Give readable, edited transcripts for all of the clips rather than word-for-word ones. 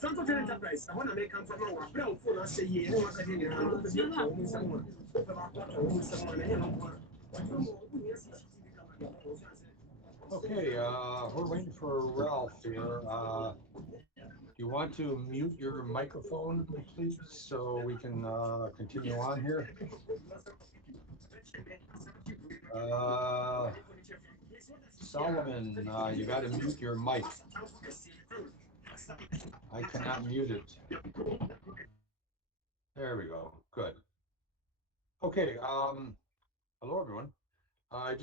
Frankfurt Enterprise, I want to make come from our brown for us a year, and what I did, and look at your home with someone. Okay, we're waiting for Ralph here. Do you want to mute your microphone, please, so we can continue on here? Uh, Solomon, you got to mute your mic. I cannot mute it. There we go. Good. Okay. Hello, everyone. I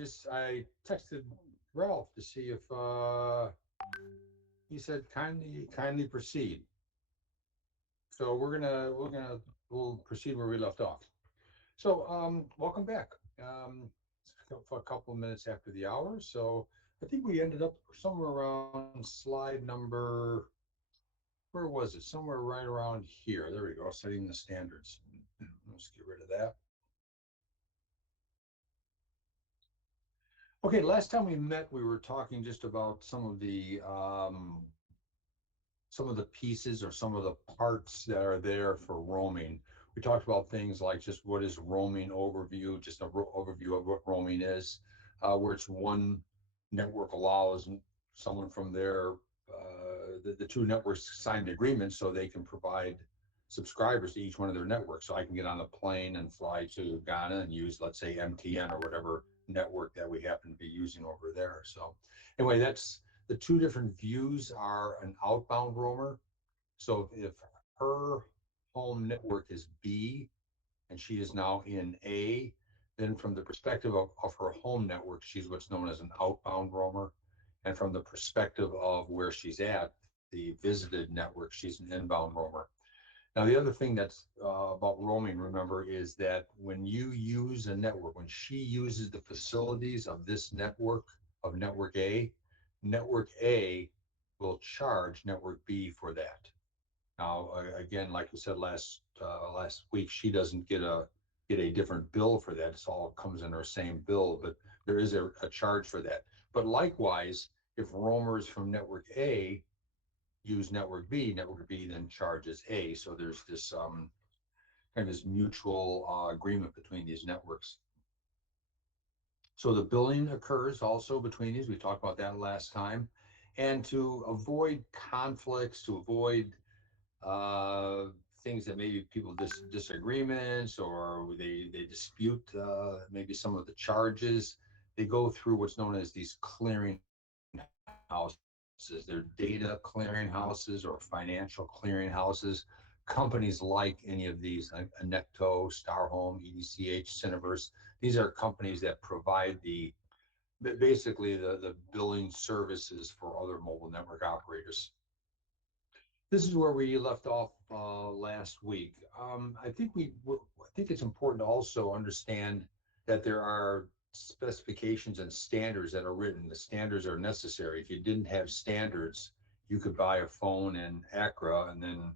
texted Ralph to see if he said kindly proceed. So we'll proceed where we left off. So welcome back. For a couple of minutes after the hour. So I think we ended up somewhere around slide number, where was it? Somewhere right around here. There we go, setting the standards. Let's get rid of that. Okay, last time we met, we were talking just about some of the pieces or some of the parts that are there for roaming. We talked about things like just what is roaming overview, just an overview of what roaming is, where it's one network allows someone from the two networks signed agreements so they can provide subscribers to each one of their networks. So I can get on a plane and fly to Ghana and use, let's say, MTN or whatever network that we happen to be using over there. So anyway, that's the two different views are an outbound roamer. So if her home network is B and she is now in A, then from the perspective of her home network, she's what's known as an outbound roamer. And from the perspective of where she's at, the visited network, she's an inbound roamer. Now, the other thing that's about roaming, remember, is that when you use a network, when she uses the facilities of this network, of Network A will charge Network B for that. Now, again, like we said last week, she doesn't get a different bill for that. It's all comes in her same bill, but there is a charge for that. But likewise, if roamers from Network A use Network B then charges A. So there's this kind of this mutual agreement between these networks. So the billing occurs also between these. We talked about that last time. And to avoid conflicts, to avoid uh, things that maybe people disagreements or they dispute maybe some of the charges, they go through what's known as these clearing houses. They're data clearing houses or financial clearing houses. Companies like any of these, Anecto, Starhome, EDCH, Cineverse, these are companies that provide basically the billing services for other mobile network operators. This is where we left off last week. I think it's important to also understand that there are specifications and standards that are written. The standards are necessary. If you didn't have standards, you could buy a phone in Accra and then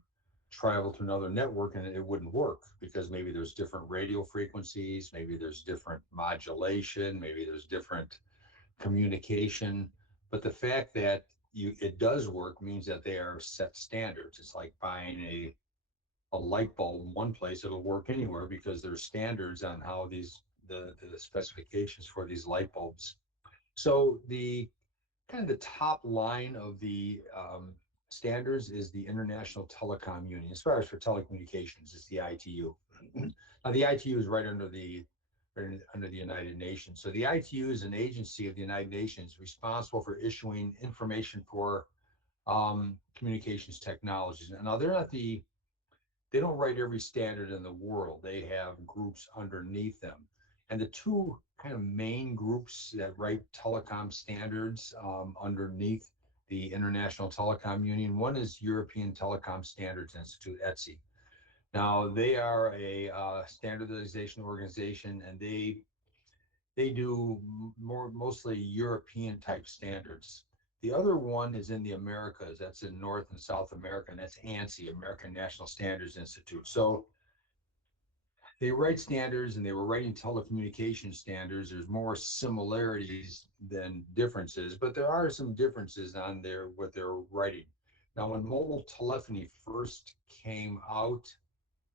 travel to another network and it wouldn't work because maybe there's different radio frequencies, maybe there's different modulation, maybe there's different communication. But the fact that it does work means that they are set standards. It's like buying a light bulb in one place, it'll work anywhere because there's standards on how the specifications for these light bulbs. So the kind of the top line of the standards is the International Telecom Union. As far as for telecommunications, it's the ITU. Now the ITU is right under the United Nations. So the ITU is an agency of the United Nations responsible for issuing information for communications technologies. And now they don't write every standard in the world. They have groups underneath them. And the two kind of main groups that write telecom standards underneath the International Telecom Union, one is European Telecom Standards Institute, ETSI. Now they are a standardization organization, and they do mostly European type standards. The other one is in the Americas. That's in North and South America, and that's ANSI, American National Standards Institute. So they write standards, and they were writing telecommunication standards. There's more similarities differences, but there are some differences on there what they're writing. Now, when mobile telephony first came out,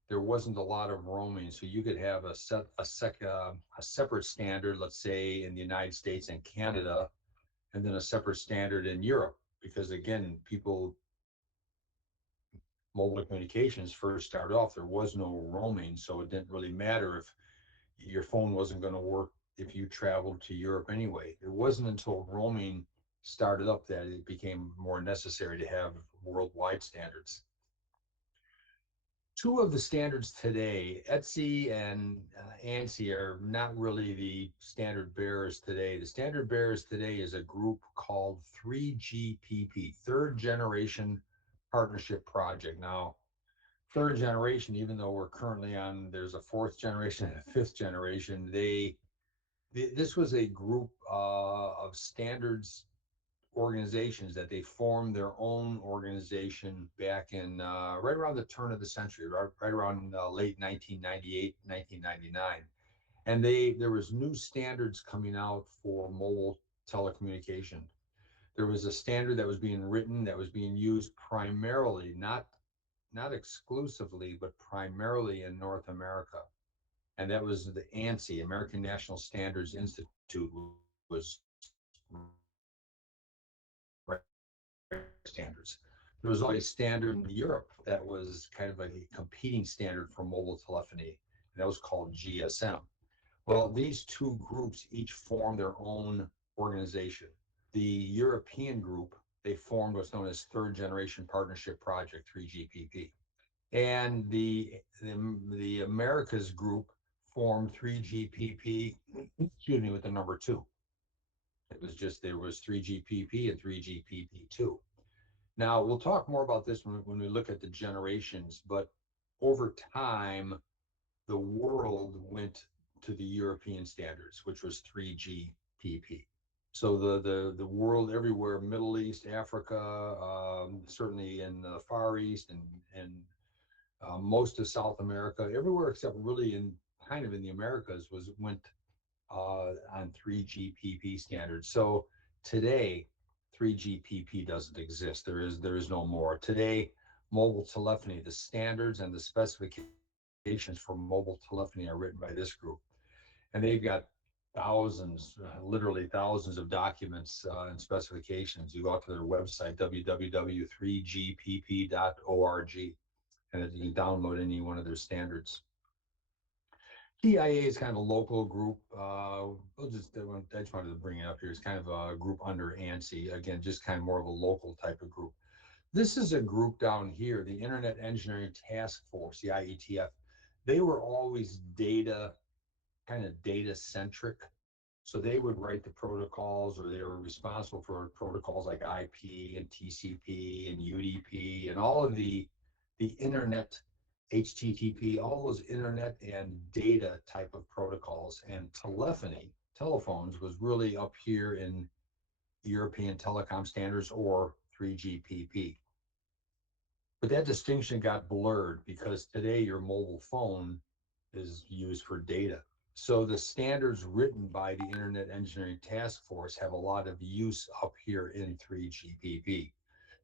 there wasn't a lot of roaming, so you could have a separate standard, let's say in the United States and Canada, and then a separate standard in Europe, because again, people mobile communications first started off, there was no roaming, so it didn't really matter if your phone wasn't going to work if you traveled to Europe anyway. It wasn't until roaming started up that it became more necessary to have worldwide standards. Two of the standards today, ETSI and ANSI, are not really the standard bearers today. The standard bearers today is a group called 3GPP, Third Generation Partnership Project. Now, third generation, even though we're currently on, there's a fourth generation and a fifth generation, this was a group of standards organizations that they formed their own organization back in right around the turn of the century, right around late 1998, 1999. And there was new standards coming out for mobile telecommunication. There was a standard that was being written that was being used primarily, not exclusively, but primarily in North America. And that was the ANSI, American National Standards Institute, was standards. There was always a standard in Europe that was kind of a competing standard for mobile telephony, and that was called GSM. Well, these two groups each formed their own organization. The European group, they formed what's known as Third Generation Partnership Project, 3GPP. And the Americas group formed 3GPP, excuse me, with the number two. It was just there was 3GPP and 3GPP2. Now, we'll talk more about this when we look at the generations, but over time, the world went to the European standards, which was 3GPP. So the world everywhere, Middle East, Africa, certainly in the Far East and most of South America, everywhere except really in kind of in the Americas went on 3GPP standards. So today, 3GPP doesn't exist. There is no more. Today, mobile telephony, the standards and the specifications for mobile telephony are written by this group, and they've got thousands, literally thousands of documents and specifications. You go out to their website, www.3gpp.org, and you can download any one of their standards. TIA is kind of a local group. I just wanted to bring it up here. It's kind of a group under ANSI. Again, just kind of more of a local type of group. This is a group down here, the Internet Engineering Task Force, the IETF. They were always kind of data centric. So they would write the protocols, or they were responsible for protocols like IP and TCP and UDP and all of the internet, HTTP, all those internet and data type of protocols. And telephones was really up here in European telecom standards or 3GPP. But that distinction got blurred because today your mobile phone is used for data. So the standards written by the Internet Engineering Task Force have a lot of use up here in 3GPP.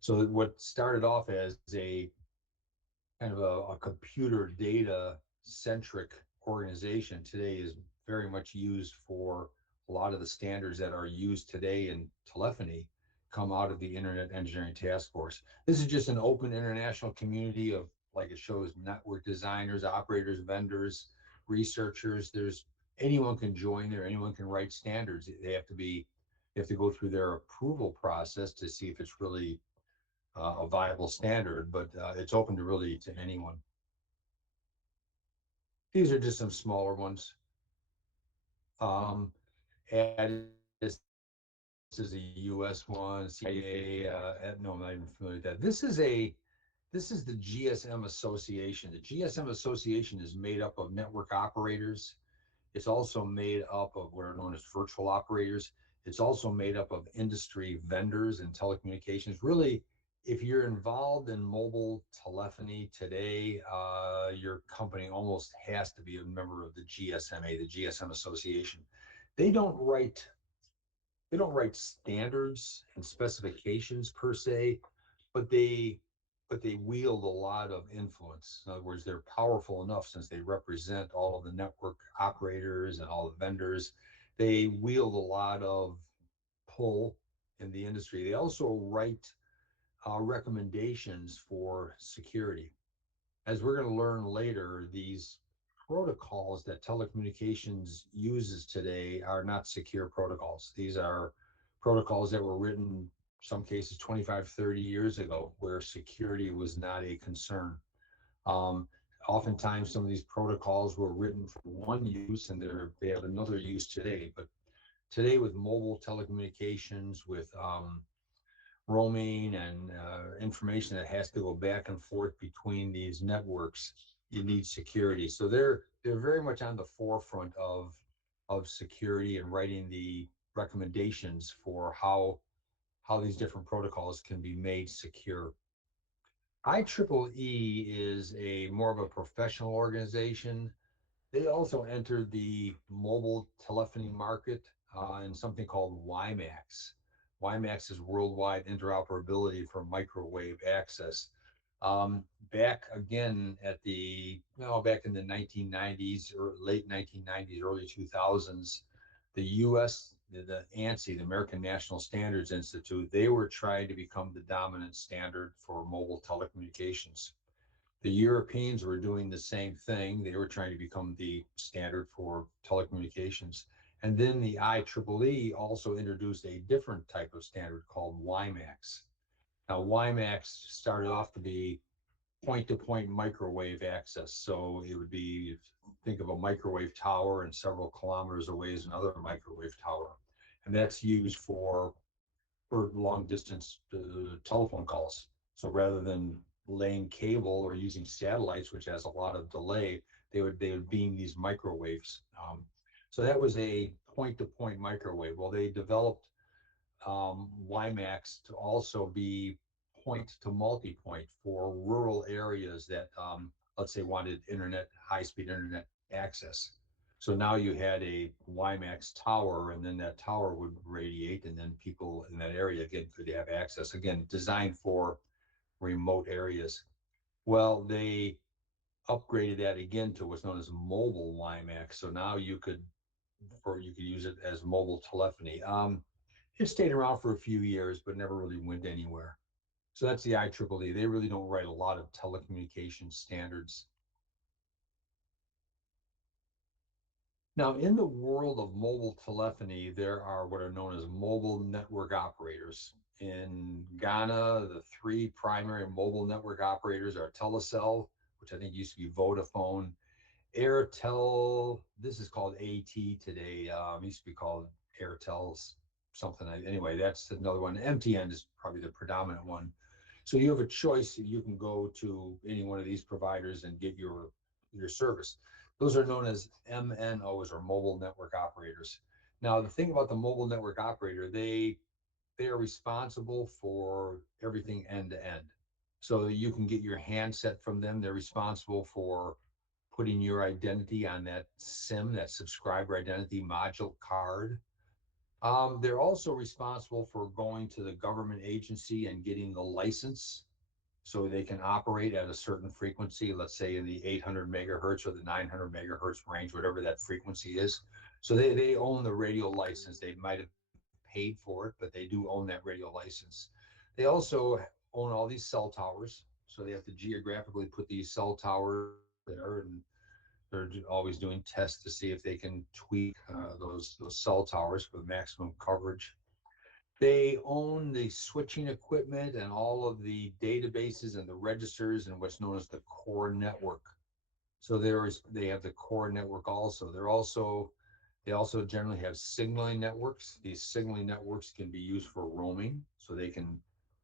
So what started off as a kind of a computer data centric organization today is very much used for a lot of the standards that are used today in telephony come out of the Internet Engineering Task Force. This is just an open international community of, like it shows, network designers, operators, vendors, researchers. There's anyone can join there, anyone can write standards. They have to go through their approval process to see if it's really a viable standard, but it's open to really to anyone. These are just some smaller ones. This is a U.S. one, CIA. No, I'm not even familiar with that. This is the GSM Association. The GSM Association is made up of network operators. It's also made up of what are known as virtual operators. It's also made up of industry vendors and telecommunications. Really, if you're involved in mobile telephony today, your company almost has to be a member of the GSMA, the GSM Association. They don't write they don't write standards and specifications per se, but they wield a lot of influence. In other words, they're powerful enough since they represent all of the network operators and all the vendors. They wield a lot of pull in the industry. They also write recommendations for security. As we're going to learn later, these protocols that telecommunications uses today are not secure protocols. These are protocols that were written, some cases 25, 30 years ago, where security was not a concern. Um, Oftentimes, some of these protocols were written for one use and they have another use today. But today, with mobile telecommunications, with roaming and information that has to go back and forth between these networks, you need security. So they're very much on the forefront of security and writing the recommendations for how these different protocols can be made secure. IEEE is a more of a professional organization. They also entered the mobile telephony market in something called WiMAX. WiMAX is worldwide interoperability for microwave access. Back again at the, well, back in the 1990s or late 1990s, early 2000s, the US, the ANSI, the American National Standards Institute, they were trying to become the dominant standard for mobile telecommunications. The Europeans were doing the same thing. They were trying to become the standard for telecommunications. And then the IEEE also introduced a different type of standard called WiMAX. Now, WiMAX started off to be point-to-point microwave access. So it would be, think of a microwave tower, and several kilometers away is another microwave tower. And that's used for long distance telephone calls. So rather than laying cable or using satellites, which has a lot of delay, they would beam these microwaves. So that was a point to point microwave. Well, they developed WiMAX to also be point to multi-point for rural areas that, let's say, wanted internet, high-speed internet access. So now you had a WiMAX tower, and then that tower would radiate, and then people in that area again could have access. Again, designed for remote areas. Well, they upgraded that again to what's known as mobile WiMAX. So now you could use it as mobile telephony. It stayed around for a few years, but never really went anywhere. So that's the IEEE. They really don't write a lot of telecommunication standards. Now, in the world of mobile telephony, there are what are known as mobile network operators. In Ghana, the three primary mobile network operators are Telecel, which I think used to be Vodafone, Airtel. This is called AT today. Used to be called Airtel's something. Anyway, that's another one. MTN is probably the predominant one. So you have a choice. You can go to any one of these providers and get your service. Those are known as MNOs, or mobile network operators. Now, the thing about the mobile network operator, they are responsible for everything end to end. So you can get your handset from them. They're responsible for putting your identity on that SIM, that subscriber identity module card. They're also responsible for going to the government agency and getting the license so they can operate at a certain frequency, let's say in the 800 megahertz or the 900 megahertz range, whatever that frequency is. So they own the radio license. They might have paid for it, but they do own that radio license. They also own all these cell towers. So they have to geographically put these cell towers there, and they're always doing tests to see if they can tweak those cell towers for maximum coverage. They own the switching equipment and all of the databases and the registers and what's known as the core network. So they have the core network also. They also generally have signaling networks. These signaling networks can be used for roaming, so they can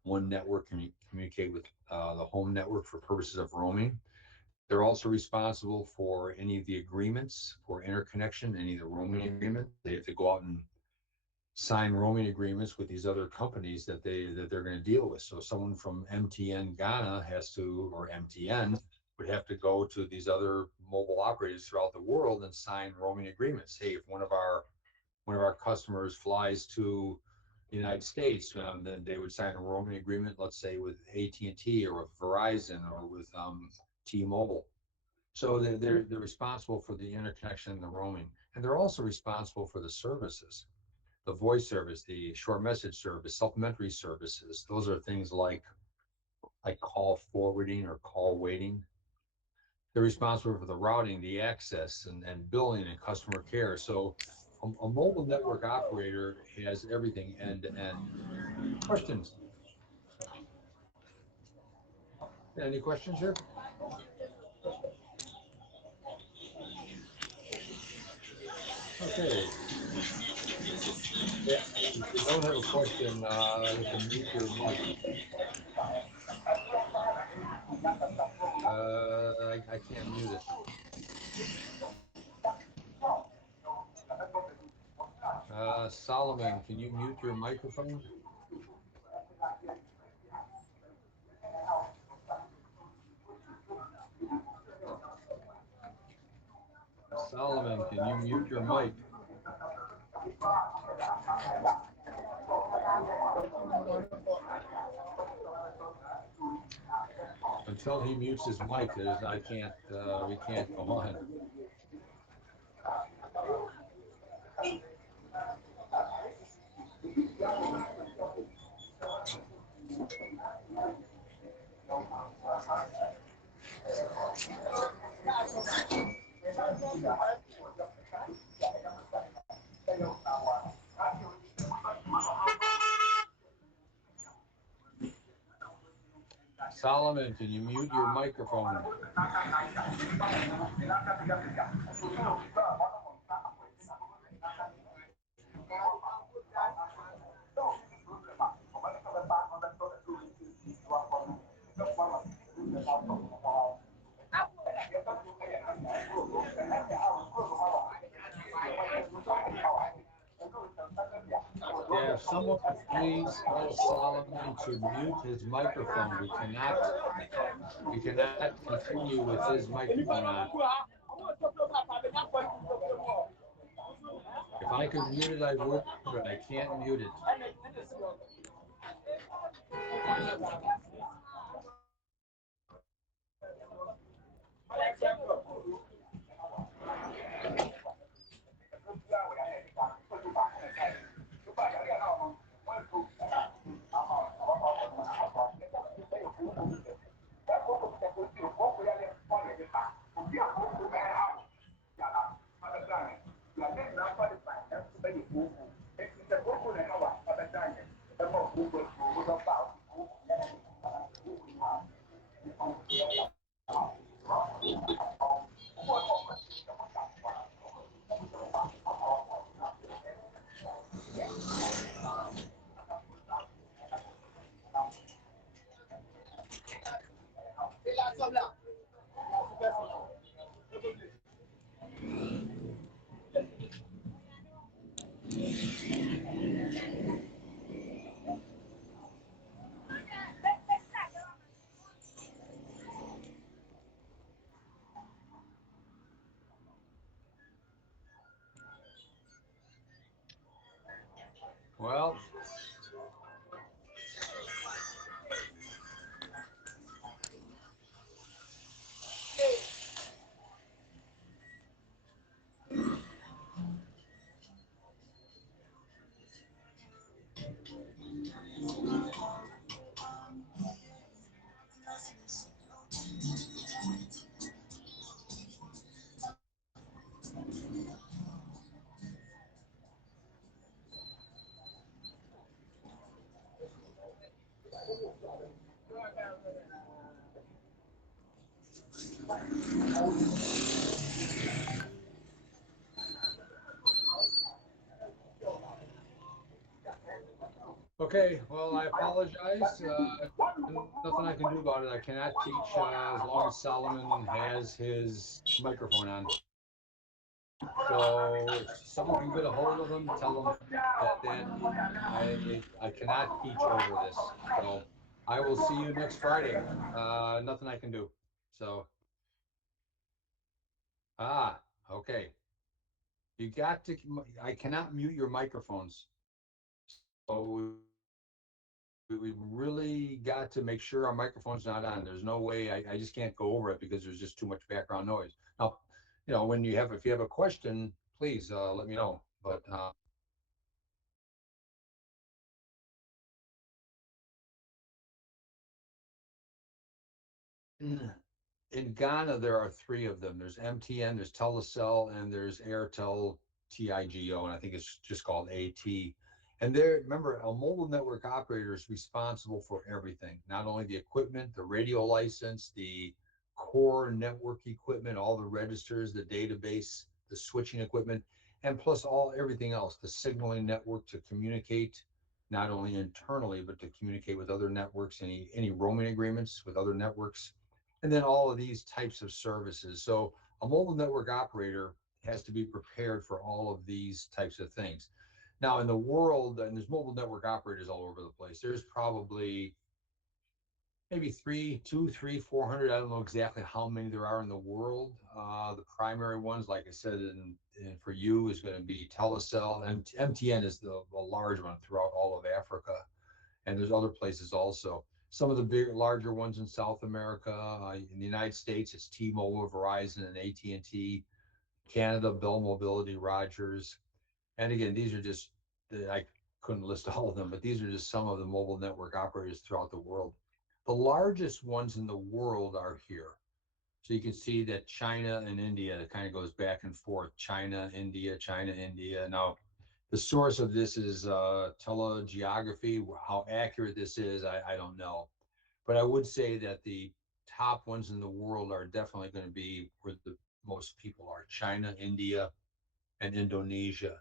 one network can communicate with the home network for purposes of roaming. They're also responsible for any of the agreements for interconnection, any of the roaming agreements. They have to go out and sign roaming agreements with these other companies that they're going to deal with. So someone from MTN Ghana has to, or MTN would have to go to these other mobile operators throughout the world and sign roaming agreements. Hey, if one of our one of our customers flies to the United States, then they would sign a roaming agreement, let's say with AT&T or with Verizon or with T-Mobile. So they're responsible for the interconnection and the roaming, and they're also responsible for the services, the voice service, the short message service, supplementary services. Those are things like call forwarding or call waiting. They're responsible for the routing, the access, and billing and customer care. So a mobile network operator has everything end to end. Questions? Any questions here? Okay. Yeah, if you don't have a question, you can mute your mic. I can't mute it. Solomon, can you mute your microphone? Solomon, can you mute your mic? Until he mutes his mic, I can't. We can't go on. Solomon, can you mute your microphone? Yeah, if someone could please tell Solomon to mute his microphone. We cannot continue with his microphone on. If I could mute it, I would, but I can't mute it. Well, okay, well, I apologize. Nothing I can do about it. I cannot teach as long as Solomon has his microphone on. So if someone can get a hold of him, tell him that I cannot teach over this. So I will see you next Friday. Nothing I can do. So, okay. You got to, I cannot mute your microphones. So we really got to make sure our microphone's not on. There's no way, I just can't go over it because there's just too much background noise. Now, when if you have a question, please let me know. But in Ghana, there are three of them. There's MTN, there's Telecel, and there's Airtel TIGO, and I think it's just called AT. And there, remember, a mobile network operator is responsible for everything, not only the equipment, the radio license, the core network equipment, all the registers, the database, the switching equipment, and plus everything else, the signaling network to communicate not only internally, but to communicate with other networks, any roaming agreements with other networks, and then all of these types of services. So a mobile network operator has to be prepared for all of these types of things. Now, in the world, and there's mobile network operators all over the place. There's probably maybe three, two, three, 400. I don't know exactly how many there are in the world. The primary ones, like I said, for you is going to be Telecel, and MTN is the large one throughout all of Africa, and there's other places also. Some of the larger ones in South America, in the United States, it's T-Mobile, Verizon, and AT&T. Canada, Bell Mobility, Rogers, and again, these are just I couldn't list all of them, but these are just some of the mobile network operators throughout the world. The largest ones in the world are here. So you can see that China and India, it kind of goes back and forth. China, India, China, India. Now, the source of this is telegeography. How accurate this is, I don't know. But I would say that the top ones in the world are definitely going to be where the most people are: China, India, and Indonesia.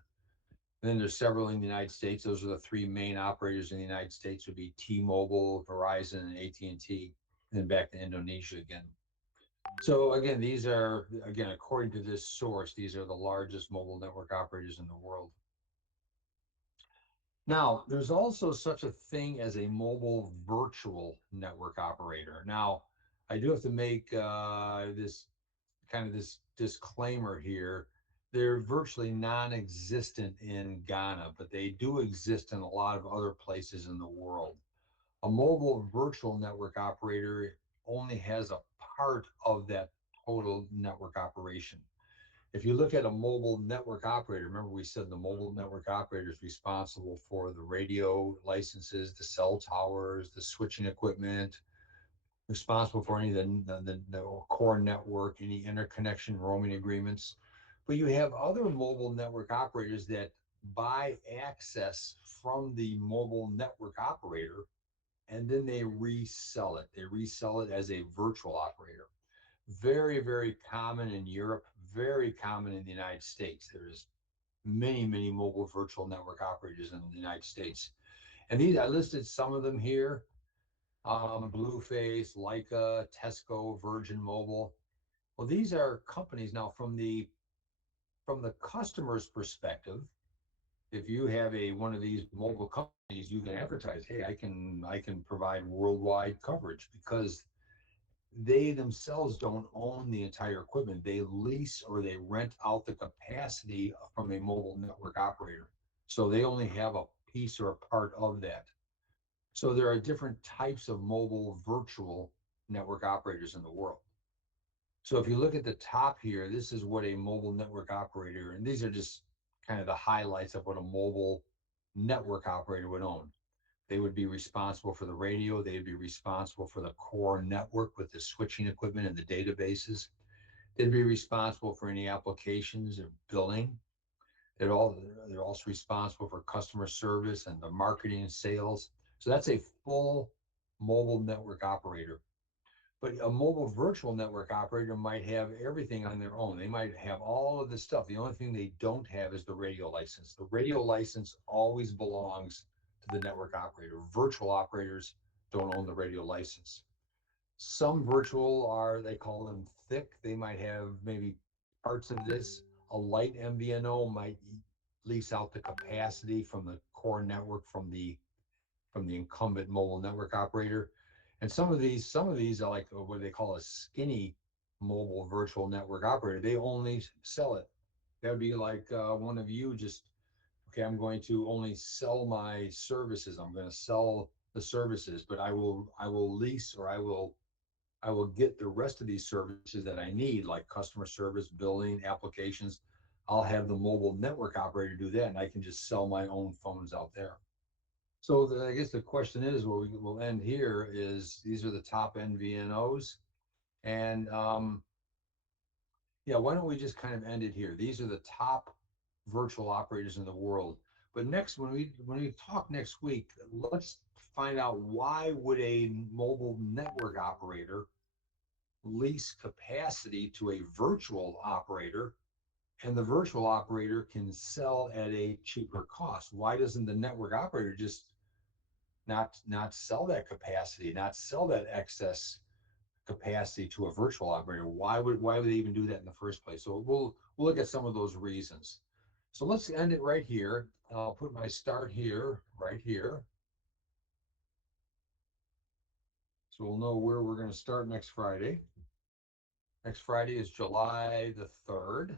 And then there's several in the United States. Those are the three main operators in the United States would be T-Mobile, Verizon, and AT&T, and T, and then back to Indonesia again. So again, these are, again, according to this source, these are the largest mobile network operators in the world. Now, there's also such a thing as a mobile virtual network operator. Now, I do have to make this disclaimer here. They're virtually non-existent in Ghana, but they do exist in a lot of other places in the world. A mobile virtual network operator only has a part of that total network operation. If you look at a mobile network operator, remember we said the mobile network operator is responsible for the radio licenses, the cell towers, the switching equipment, responsible for any of the core network, any interconnection roaming agreements. But you have other mobile network operators that buy access from the mobile network operator and then they resell it. They resell it as a virtual operator. Very, very common in Europe, very common in the United States. There's many, many mobile virtual network operators in the United States. And these, I listed some of them here. Blueface, Leica, Tesco, Virgin Mobile. Well, these are companies now from the customer's perspective. If you have one of these mobile companies, you can advertise, hey, I can provide worldwide coverage because they themselves don't own the entire equipment. They lease or they rent out the capacity from a mobile network operator. So they only have a piece or a part of that. So there are different types of mobile virtual network operators in the world. So if you look at the top here, this is what a mobile network operator, and these are just kind of the highlights of what a mobile network operator would own. They would be responsible for the radio. They'd be responsible for the core network with the switching equipment and the databases. They'd be responsible for any applications or billing. They're also responsible for customer service and the marketing and sales. So that's a full mobile network operator. But a mobile virtual network operator might have everything on their own. They might have all of the stuff. The only thing they don't have is the radio license. The radio license always belongs to the network operator. Virtual operators don't own the radio license. Some virtual they call them thick. They might have maybe parts of this. A light MVNO might lease out the capacity from the core network from the incumbent mobile network operator. And some of these are like what they call a skinny mobile virtual network operator. They only sell it. That would be like one of you just, okay, I'm going to only sell my services. I'm going to sell the services, but I will lease, or I will get the rest of these services that I need, like customer service, billing, applications. I'll have the mobile network operator do that, and I can just sell my own phones out there. So I guess the question is, what we will end here is, these are the top NVNOs, and yeah, why don't we just kind of end it here? These are the top virtual operators in the world. But next, when we talk next week, let's find out, why would a mobile network operator lease capacity to a virtual operator, and the virtual operator can sell at a cheaper cost? Why doesn't the network operator just not sell that capacity, not sell that excess capacity to a virtual operator? Why would they even do that in the first place? So we'll look at some of those reasons. So let's end it right here. I'll put my start here, right here. So we'll know where we're going to start next Friday. Next Friday is July the 3rd.